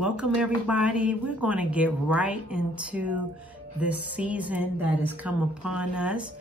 Welcome everybody. We're going to get right into this season that has come upon us.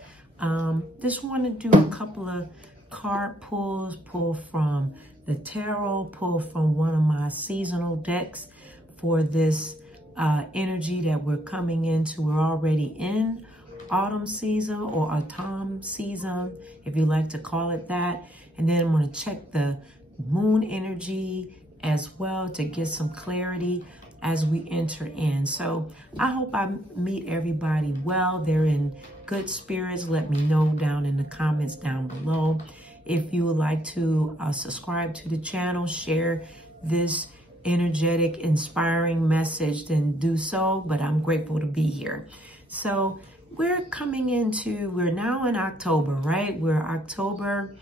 Just want to do a couple of card pulls, pull from the tarot, pull from one of my seasonal decks for this energy that we're coming into. We're already in autumn season or autumn season, if you like to call it that. And then I'm going to check the moon energy as well to get some clarity as we enter in. So I hope I meet everybody well. They're in good spirits. Let me know down in the comments down below. If you would like to subscribe to the channel, share this energetic, inspiring message, then do so. But I'm grateful to be here. So we're now in October, right? We're October.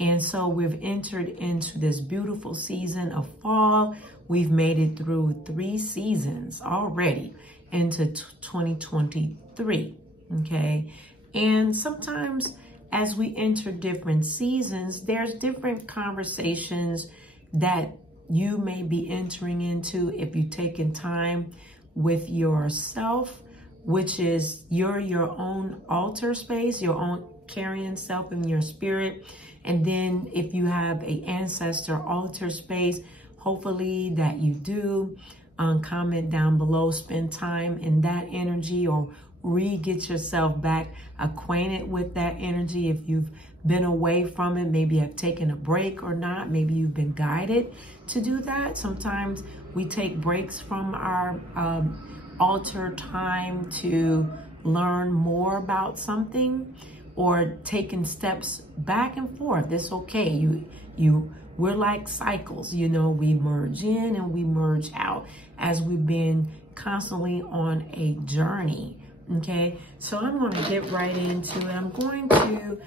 And so we've entered into this beautiful season of fall. We've made it through 3 seasons already into 2023, okay? And sometimes as we enter different seasons, there's different conversations that you may be entering into if you've taken time with yourself, which is your own altar space, your own carrying self in your spirit. And then if you have an ancestor altar space, hopefully that you do, comment down below, spend time in that energy or get yourself back acquainted with that energy. If you've been away from it, maybe have taken a break or not, maybe you've been guided to do that. Sometimes we take breaks from our altar time to learn more about something, or taking steps back and forth. It's okay. We're like cycles, you know, we merge in and we merge out as we've been constantly on a journey. Okay, so I'm going to get right into it. I'm going to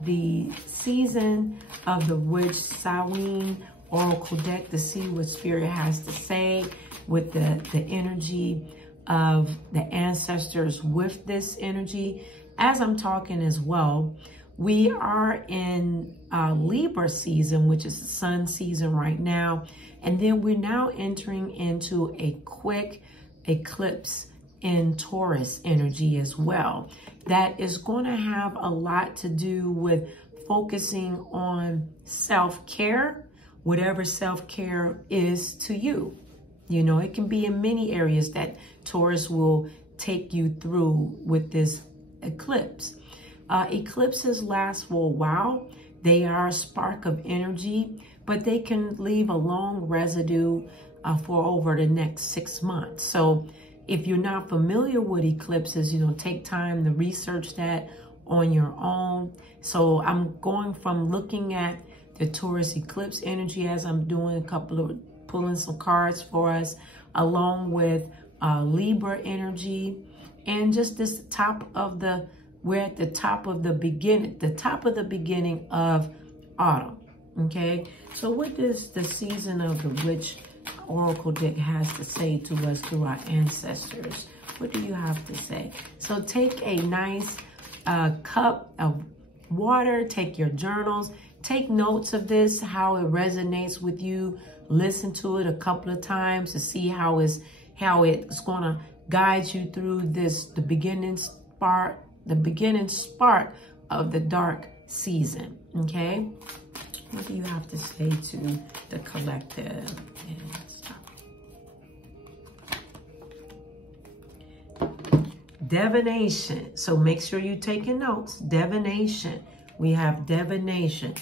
the season of the Witch Samhain Oracle deck to see what Spirit has to say with the energy of the ancestors with this energy. As I'm talking as well, we are in Libra season, which is the sun season right now. And then we're now entering into a quick eclipse in Taurus energy as well. That is going to have a lot to do with focusing on self-care, whatever self-care is to you. You know, it can be in many areas that Taurus will take you through with this eclipse. Eclipses last for a while. They are a spark of energy, but they can leave a long residue for over the next 6 months. So if you're not familiar with eclipses, you know, take time to research that on your own. So I'm going from looking at the Taurus eclipse energy as I'm doing pulling some cards for us, along with Libra energy. And just this we're at the top of the beginning of autumn, okay? So what does the season of the Witch Oracle deck has to say to us through our ancestors? What do you have to say? So take a nice cup of water, take your journals, take notes of this, how it resonates with you. Listen to it a couple of times to see how it's going to guide you through the beginning spark of the dark season. Okay, what do you have to say to the collective? Divination. So make sure you're taking notes. Divination. We have divination.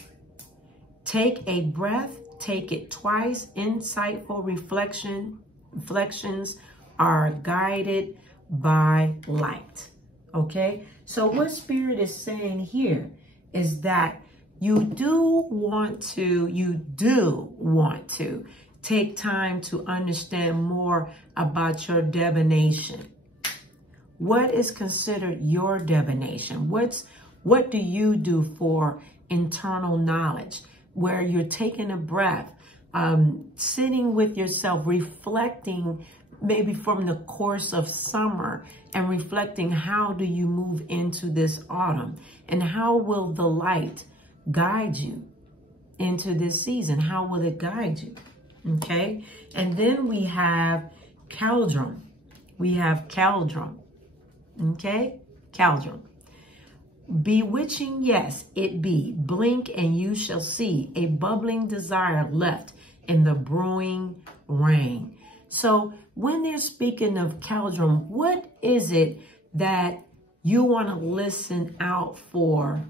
Take a breath. Take it twice. Insightful reflections are guided by light. Okay, so what Spirit is saying here is that you do want to take time to understand more about your divination. What is considered your divination? What do you do for internal knowledge, where you're taking a breath, sitting with yourself, reflecting maybe from the course of summer, and reflecting how do you move into this autumn, and how will the light guide you into this season? How will it guide you? Okay. And then we have cauldron. We have cauldron. Okay. Cauldron. Bewitching, yes, it be. Blink and you shall see a bubbling desire left in the brewing rain. So when they're speaking of cauldron, what is it that you want to listen out for?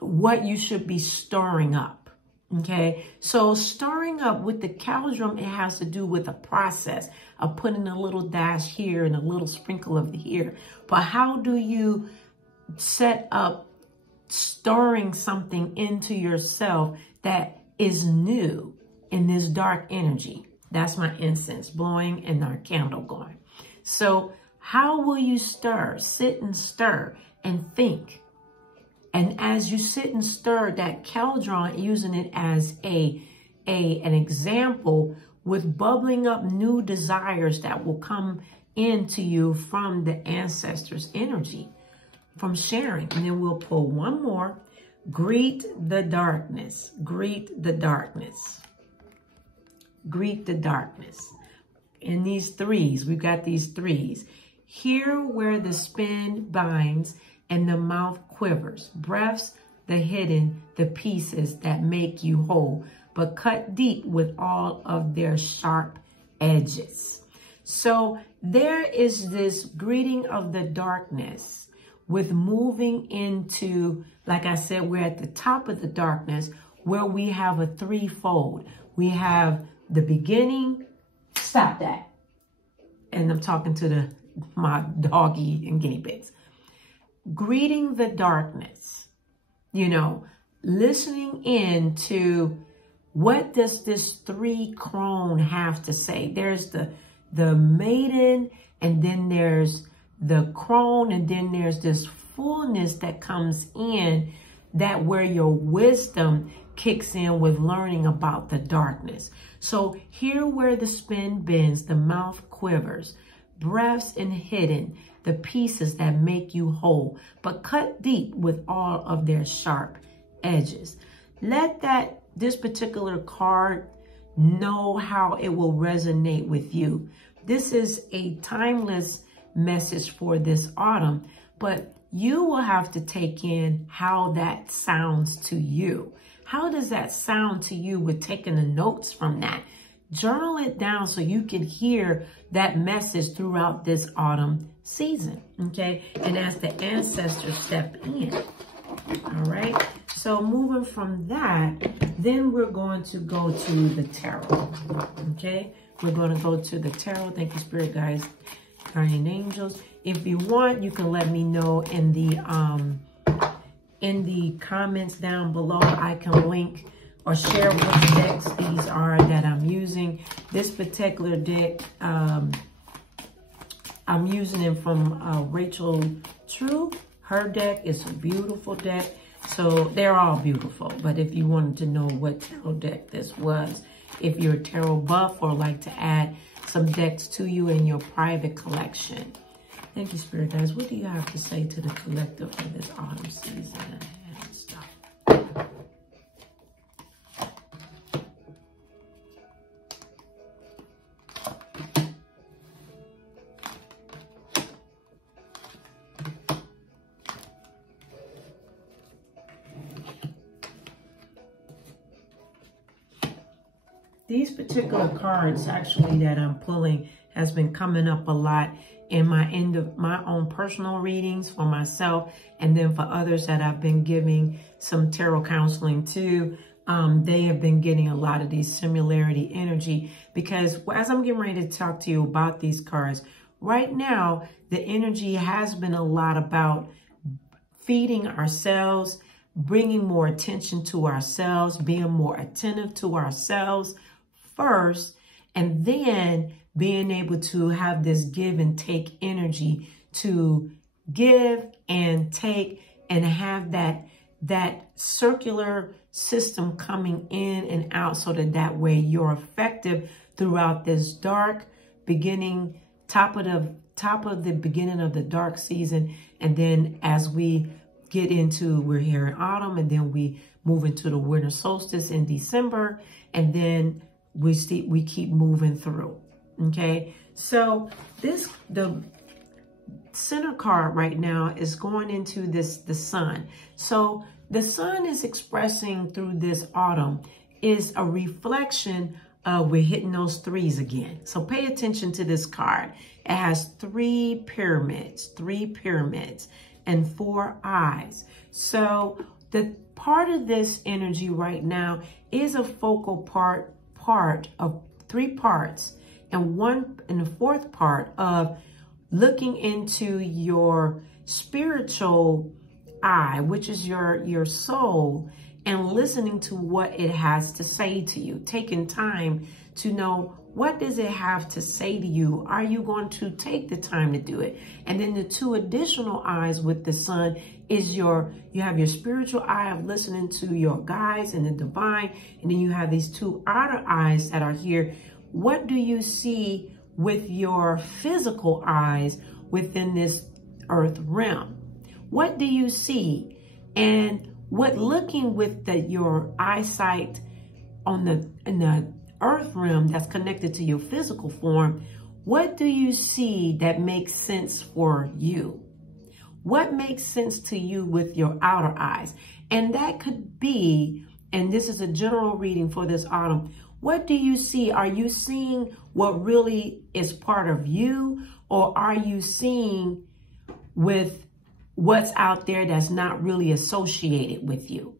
What you should be stirring up. Okay. So stirring up with the cauldron, it has to do with a process of putting a little dash here and a little sprinkle of here. But how do you set up stirring something into yourself that is new in this dark energy? That's my incense blowing and our candle going. So how will you stir? Sit and stir and think. And as you sit and stir that cauldron, using it as an example with bubbling up new desires that will come into you from the ancestors' energy, from sharing. And then we'll pull one more. Greet the darkness. Greet the darkness. Greet the darkness. In these threes, we've got these threes. Here where the spin binds and the mouth quivers. Breaths, the hidden, the pieces that make you whole, but cut deep with all of their sharp edges. So there is this greeting of the darkness with moving into, like I said, we're at the top of the darkness where we have a threefold. We have the beginning. Stop that. And I'm talking to my doggy and guinea pigs. Greeting the darkness, you know, listening in to what does this three crone have to say? There's the maiden, and then there's the crone, and then there's this fullness that comes in, that where your wisdom kicks in with learning about the darkness. So here where the spin bends, the mouth quivers, breaths and hidden, the pieces that make you whole, but cut deep with all of their sharp edges. Let this particular card know how it will resonate with you. This is a timeless message for this autumn, but you will have to take in how that sounds to you. How does that sound to you with taking the notes from that? Journal it down so you can hear that message throughout this autumn season, okay? And as the ancestors step in, all right? So moving from that, then we're going to go to the tarot, okay? We're going to go to the tarot. Thank you, Spirit Guides, Guardian Angels. If you want, you can let me know in the comments down below. I can link or share which decks these are that I'm using. This particular deck, I'm using it from Rachel True. Her deck is a beautiful deck. So they're all beautiful. But if you wanted to know what tarot deck this was, if you're a tarot buff or like to add some decks to you in your private collection. Thank you, Spirit Guides. What do you have to say to the collective for this autumn season and stuff? These particular cards actually that I'm pulling has been coming up a lot in my own personal readings for myself, and then for others that I've been giving some tarot counseling to. They have been getting a lot of these similarity energy, because as I'm getting ready to talk to you about these cards, right now, the energy has been a lot about feeding ourselves, bringing more attention to ourselves, being more attentive to ourselves first, and then being able to have this give and take energy to give and take and have that circular system coming in and out, so that way you're effective throughout this dark beginning, top of the beginning of the dark season. And then as we get into, we're here in autumn, and then we move into the winter solstice in December, and then we keep moving through. Okay, so the center card right now is going into the sun. So the sun is expressing through this autumn is a reflection of we're hitting those threes again. So pay attention to this card. It has three pyramids and 4 eyes. So the part of this energy right now is a focal part of 3 parts, and the fourth part of looking into your spiritual eye, which is your soul, and listening to what it has to say to you, taking time to know what does it have to say to you. Are you going to take the time to do it? And then the 2 additional eyes with the sun is you have your spiritual eye of listening to your guides and the divine, and then you have these 2 outer eyes that are here. What do you see with your physical eyes within this earth realm? What do you see? And what looking with your eyesight in the earth realm that's connected to your physical form, what do you see that makes sense for you? What makes sense to you with your outer eyes? And that could be, and this is a general reading for this autumn, what do you see? Are you seeing what really is part of you, or are you seeing with what's out there that's not really associated with you?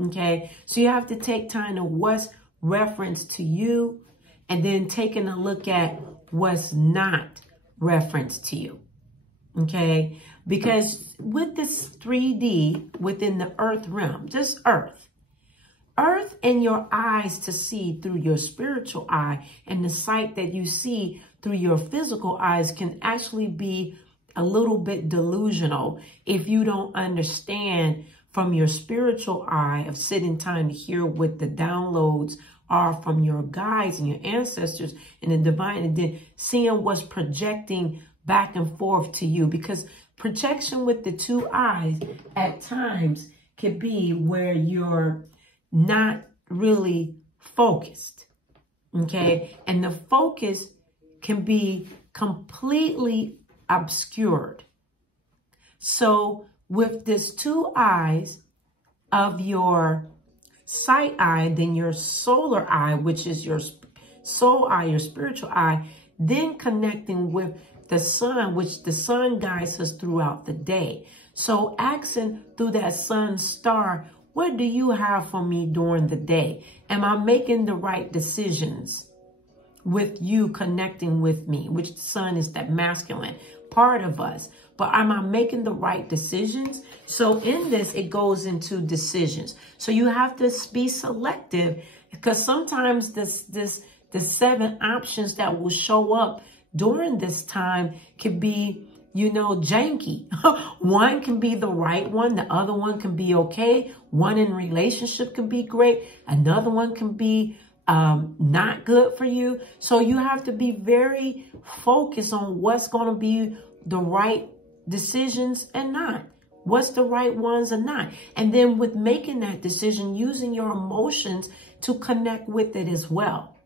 Okay, so you have to take time to what's referenced to you, and then taking a look at what's not referenced to you. Okay, because with this 3D within the earth realm, just earth and your eyes to see through your spiritual eye, and the sight that you see through your physical eyes can actually be a little bit delusional if you don't understand from your spiritual eye of sitting time to hear what the downloads are from your guides and your ancestors and the divine, and then seeing what's projecting back and forth to you. Because projection with the 2 eyes at times could be where you're not really focused. Okay, and the focus can be completely obscured. So with this 2 eyes of your sight eye, then your solar eye, which is your soul eye, your spiritual eye, then connecting with the sun, which the sun guides us throughout the day. So asking through that sun star, what do you have for me during the day? Am I making the right decisions with you connecting with me, which the sun is that masculine part of us? But am I making the right decisions? So in this, it goes into decisions. So you have to be selective, because sometimes the 7 options that will show up during this time could be, janky. One can be the right one. The other one can be okay. One in relationship can be great. Another one can be not good for you. So you have to be very focused on what's going to be the right decisions and not. What's the right ones and not. And then with making that decision, using your emotions to connect with it as well.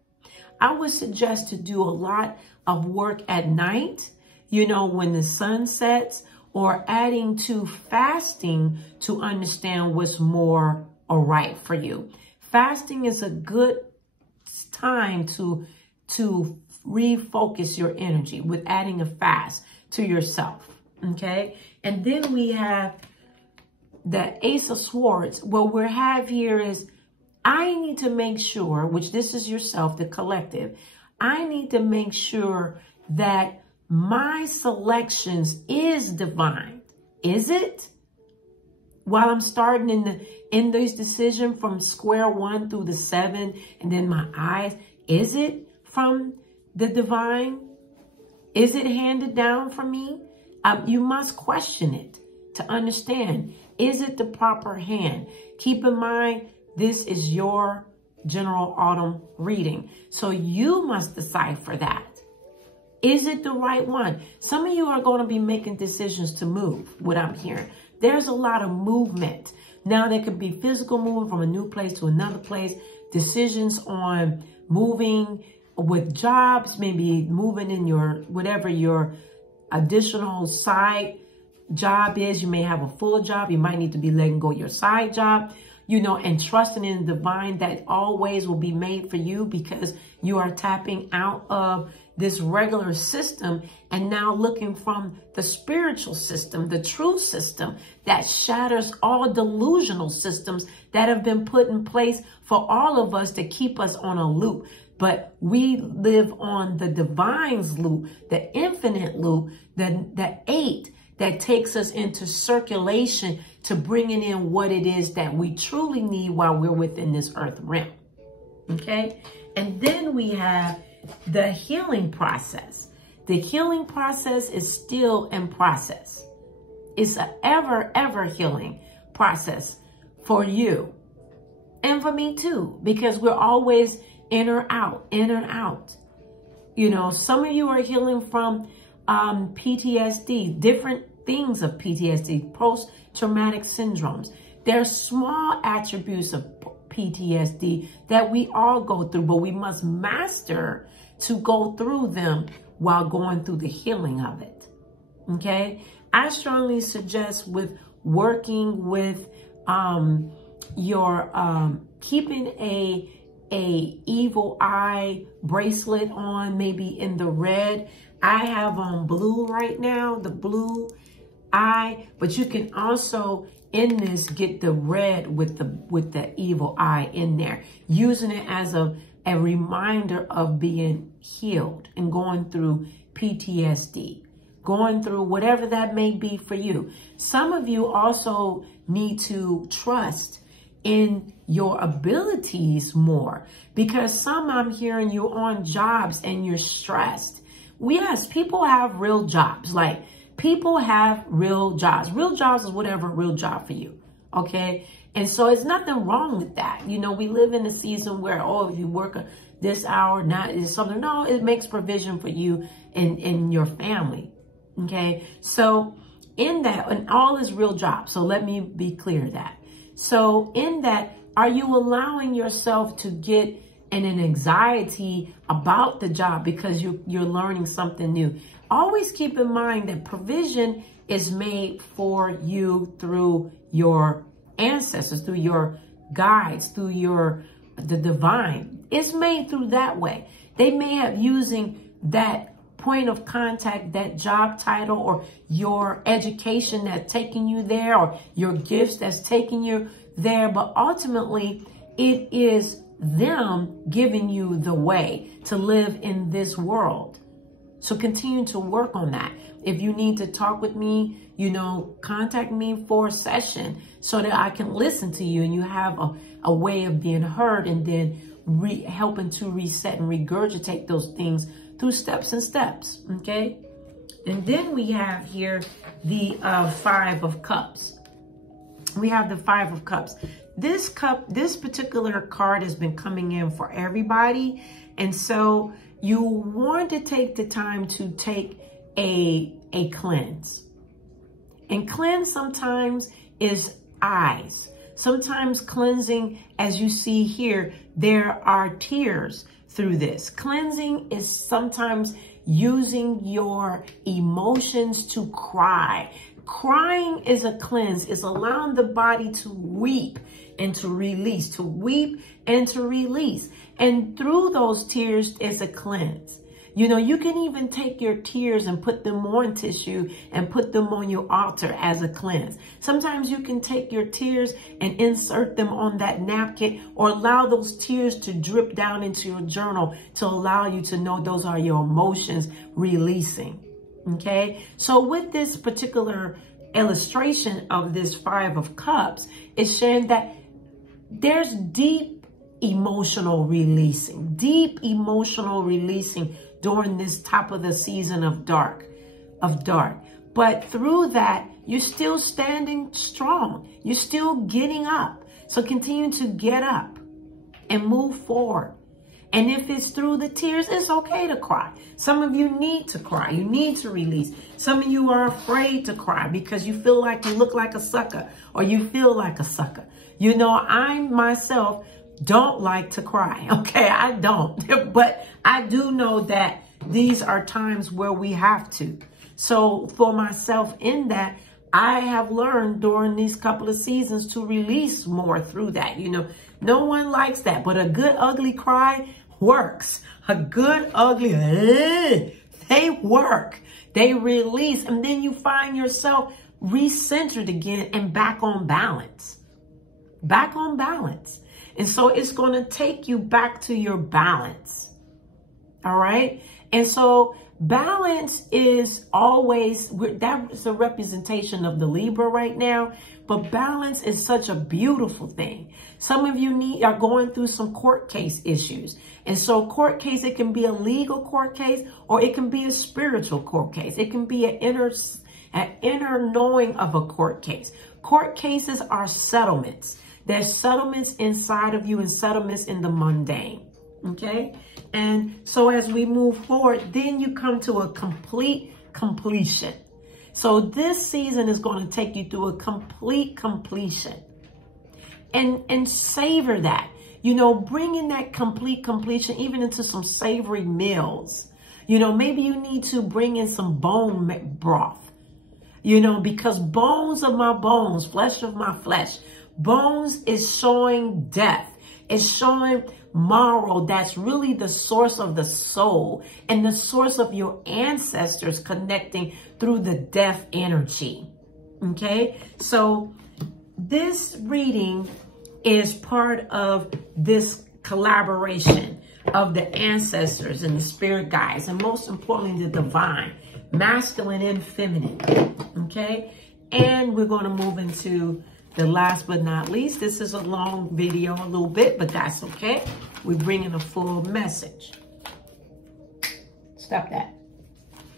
I would suggest to do a lot of work at night, when the sun sets, or adding to fasting to understand what's more or right for you. Fasting is a good time to refocus your energy with adding a fast to yourself. Okay. And then we have the Ace of Swords. What we have here is, I need to make sure, which this is yourself, the collective, I need to make sure that my selections is divine. Is it? While I'm starting in this decision from square 1 through the 7, and then my eyes, is it from the divine? Is it handed down from me? You must question it to understand, is it the proper hand? Keep in mind, this is your general autumn reading. So you must decipher that. Is it the right one? Some of you are going to be making decisions to move, what I'm hearing. There's a lot of movement. Now there could be physical movement from a new place to another place, decisions on moving with jobs, maybe moving in your, whatever your additional side job is. You may have a full job. You might need to be letting go of your side job, you know, and trusting in the divine that all ways will be made for you, because you are tapping out of this regular system and now looking from the spiritual system, the true system that shatters all delusional systems that have been put in place for all of us to keep us on a loop. But we live on the divine's loop, the infinite loop, the 8 that takes us into circulation to bringing in what it is that we truly need while we're within this earth realm. Okay? And then we have the healing process. The healing process is still in process. It's an ever healing process for you and for me too, because we're always in or out, in and out. You know, some of you are healing from PTSD, different things of PTSD, post-traumatic syndromes. There's small attributes of PTSD that we all go through, but we must master to go through them while going through the healing of it. Okay? I strongly suggest with working with your keeping a evil eye bracelet on, maybe in the red. I have on blue right now, the blue eye, but you can also in this get the red with the evil eye in there, using it as a reminder of being healed and going through PTSD, going through whatever that may be for you. Some of you also need to trust in your abilities more, because some I'm hearing you on jobs and you're stressed. Yes, people have real jobs. Like, people have real jobs. Real jobs is whatever real job for you. Okay. And so it's nothing wrong with that. You know, we live in a season where, oh, if you work this hour, not is something. No, it makes provision for you and your family. Okay. So in that, and all is real jobs. So let me be clear that. So in that, are you allowing yourself to get in an anxiety about the job because you're learning something new? Always keep in mind that provision is made for you through your ancestors, through your guides, through the divine. It's made through that way. They may have using that point of contact, that job title, or your education that's taking you there, or your gifts that's taking you there. But ultimately, it is them giving you the way to live in this world. So continue to work on that. If you need to talk with me, you know, contact me for a session so that I can listen to you and you have a way of being heard, and then helping to reset and regurgitate those things through steps and steps. Okay. And then we have here the 5 of Cups. We have the 5 of Cups. This particular card has been coming in for everybody. And so you want to take the time to take a cleanse. And cleanse sometimes is eyes. Sometimes cleansing, as you see here, there are tears through this. Cleansing is sometimes using your emotions to cry. Crying is a cleanse. It's allowing the body to weep and to release, to weep and to release. And through those tears is a cleanse. You know, you can even take your tears and put them on tissue and put them on your altar as a cleanse. Sometimes you can take your tears and insert them on that napkin, or allow those tears to drip down into your journal to allow you to know those are your emotions releasing. Okay. So with this particular illustration of this 5 of Cups, it's showing that there's deep emotional releasing during this top of the season of dark. But through that, you're still standing strong. You're still getting up. So continue to get up and move forward. And if it's through the tears, it's okay to cry. Some of you need to cry. You need to release. Some of you are afraid to cry because you feel like you look like a sucker, or you feel like a sucker. You know, I myself don't like to cry. Okay, I don't. But I do know that these are times where we have to. So for myself in that, I have learned during these couple of seasons to release more through that. You know, no one likes that, but a good ugly cry works. A good ugly, they work. They release, and then you find yourself recentered again and back on balance. Back on balance. And so it's going to take you back to your balance. All right. And so balance is always, that is a representation of the Libra right now, but balance is such a beautiful thing. Some of you are going through some court case issues. And so court case, it can be a legal court case, or it can be a spiritual court case. It can be an inner knowing of a court case. Court cases are settlements. There's settlements inside of you and settlements in the mundane. Okay. And so as we move forward, then you come to a complete completion. So this season is going to take you through a complete completion, and savor that, you know, bringing that complete completion even into some savory meals. You know, maybe you need to bring in some bone broth, you know, because bones of my bones, flesh of my flesh, bones is showing death. It's showing marrow. That's really the source of the soul and the source of your ancestors connecting through the death energy. Okay. So this reading is part of this collaboration of the ancestors and the spirit guides, and most importantly, the divine, masculine and feminine. Okay. And we're going to move into the last but not least. This is a long video, a little bit, but that's okay. We're bringing a full message. Stop that.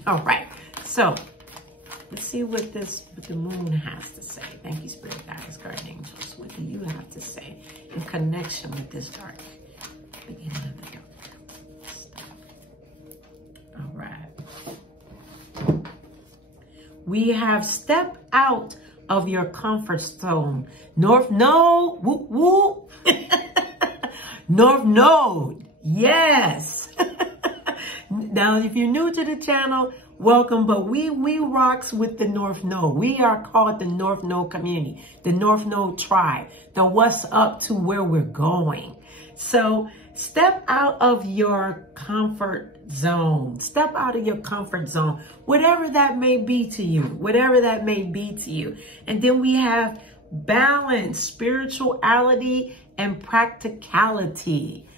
All right. So let's see what the moon has to say. Thank you, spirit guides, guardian angels. What do you have to say in connection with this dark beginning of the dark? Stop. All right. We have stepped out of your comfort zone. North Node. Whoop, whoop. North Node. Yes. Now, if you're new to the channel, welcome. But we rocks with the North Node. We are called the North Node community, the North Node tribe, the what's up to where we're going. So step out of your comfort zone. Step out of your comfort zone, whatever that may be to you, whatever that may be to you. And then we have balance, spirituality, and practicality.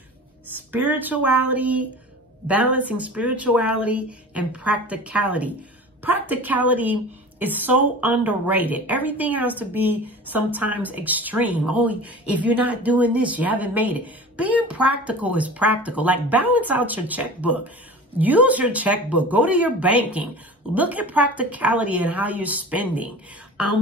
Spirituality, balancing spirituality and practicality. Practicality is so underrated. Everything has to be sometimes extreme. Oh, if you're not doing this, you haven't made it. Being practical is practical. Like, balance out your checkbook. Use your checkbook. Go to your banking. Look at practicality and how you're spending.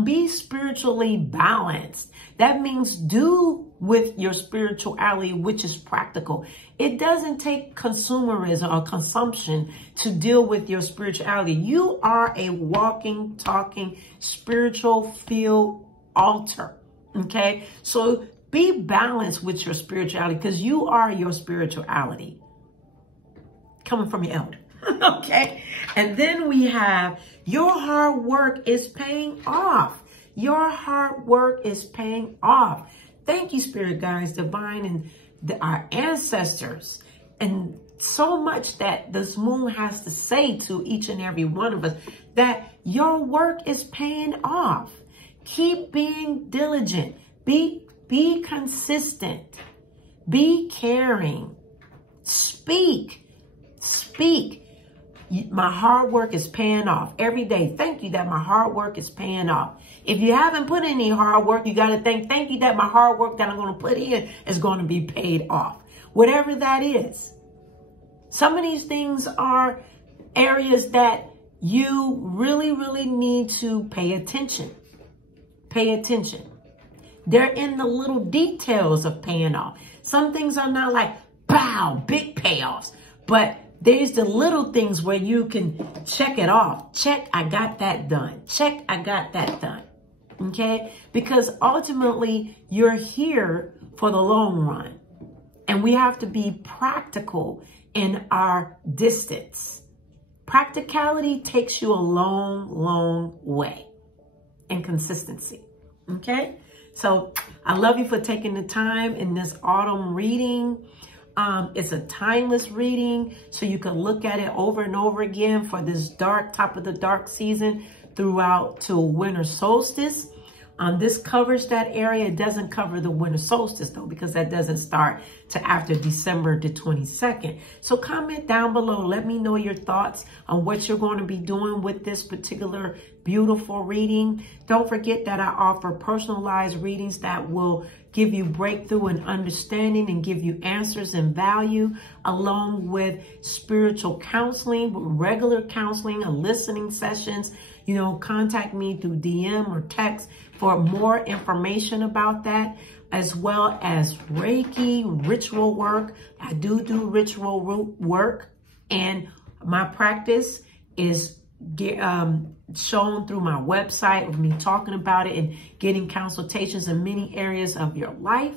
Be spiritually balanced. That means do with your spirituality, which is practical. It doesn't take consumerism or consumption to deal with your spirituality. You are a walking, talking, spiritual field altar. Okay? So be balanced with your spirituality, because you are your spirituality coming from your elder. Okay. And then we have your hard work is paying off. Your hard work is paying off. Thank you, spirit guides, divine, and our ancestors. And so much that this moon has to say to each and every one of us, that your work is paying off. Keep being diligent. Be consistent. Be caring. Speak. My hard work is paying off every day. Thank you that my hard work is paying off. If you haven't put any hard work, you got to thank you that my hard work that I'm going to put in is going to be paid off. Whatever that is. Some of these things are areas that you really, really need to pay attention. Pay attention. They're in the little details of paying off. Some things are not like, pow, big payoffs. But there's the little things where you can check it off. Check, I got that done. Check, I got that done. Okay? Because ultimately, you're here for the long run. And we have to be practical in our distance. Practicality takes you a long, long way. And consistency. Okay? So I love you for taking the time in this autumn reading. It's a timeless reading, so you can look at it over and over again for this dark, top of the dark season throughout to winter solstice. This covers that area. It doesn't cover the winter solstice though, because that doesn't start to after December the 22nd. So comment down below. Let me know your thoughts on what you're going to be doing with this particular beautiful reading. Don't forget that I offer personalized readings that will give you breakthrough and understanding and give you answers and value, along with spiritual counseling, regular counseling and listening sessions. You know, contact me through DM or text for more information about that, as well as Reiki, ritual work. I do ritual work, and my practice is shown through my website of me talking about it and getting consultations in many areas of your life.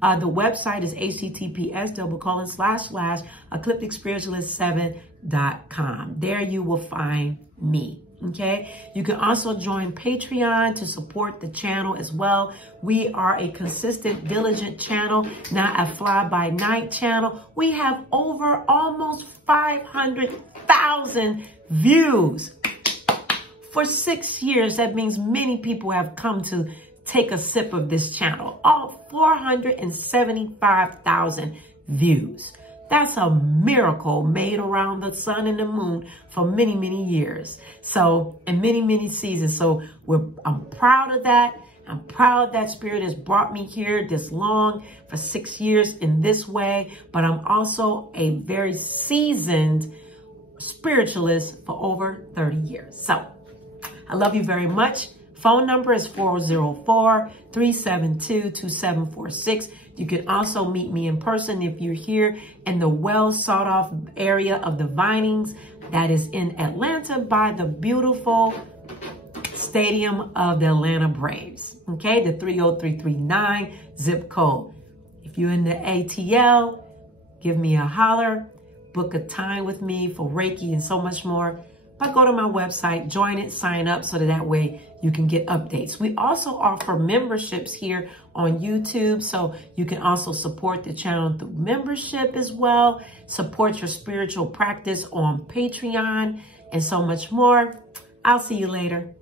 The website is https://eclipticspiritualist7.com. There you will find me. Okay. You can also join Patreon to support the channel as well. We are a consistent, diligent channel, not a fly-by-night channel. We have over almost 500,000 views. For 6 years, that means many people have come to take a sip of this channel. All 475,000 views. That's a miracle made around the sun and the moon for many, many years. So, and many, many seasons. So I'm proud of that. I'm proud that Spirit has brought me here this long for 6 years in this way. But I'm also a very seasoned spiritualist for over 30 years. So I love you very much. Phone number is 404-372-2746. You can also meet me in person if you're here in the well sought off area of the Vinings that is in Atlanta by the beautiful stadium of the Atlanta Braves. Okay, the 30339 zip code. If you're in the ATL, give me a holler, book a time with me for Reiki and so much more. But go to my website, join it, sign up so that way you can get updates. We also offer memberships here on YouTube, so you can also support the channel through membership as well. Support your spiritual practice on Patreon and so much more. I'll see you later.